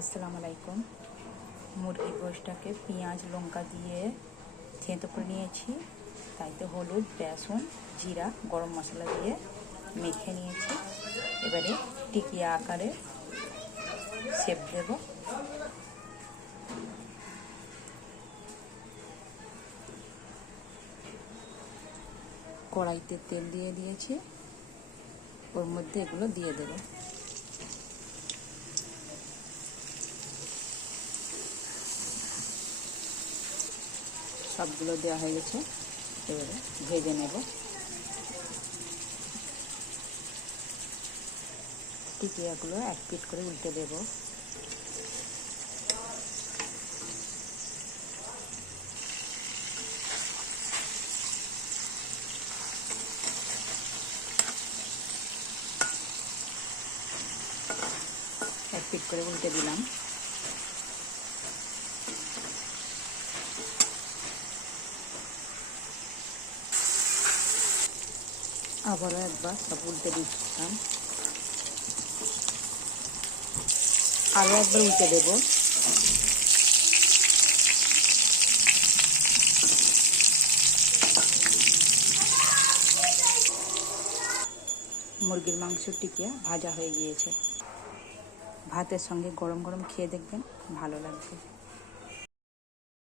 আসসালামু আলাইকুম। মুরগির গোশটাকে পেঁয়াজ লঙ্কা দিয়ে থেঁতো করে নিয়েছি। তাইতে হলুদ, বেসন, জিরা, গরম মশলা দিয়ে মেখে নিয়েছি। এবারে টিকিয়া আকারে শেপ দেব। কড়াইতে তেল দিয়ে দিয়েছি, ওর মধ্যে এগুলো দিয়ে দেব। সবগুলো দেওয়া হয়ে গেছে, এবারে ভেজে নেব। টিকিয়াগুলো এক পিঠ করে উল্টে দেব। এক পিঠ করে উল্টে দিলাম। আবারও একবার সব উল্টে দিচ্ছিলাম, আরও একবার উল্টে দেব। মুরগির মাংস টিকিয়া ভাজা হয়ে গিয়েছে। ভাতের সঙ্গে গরম গরম খেয়ে দেখবেন, ভালো লাগবে।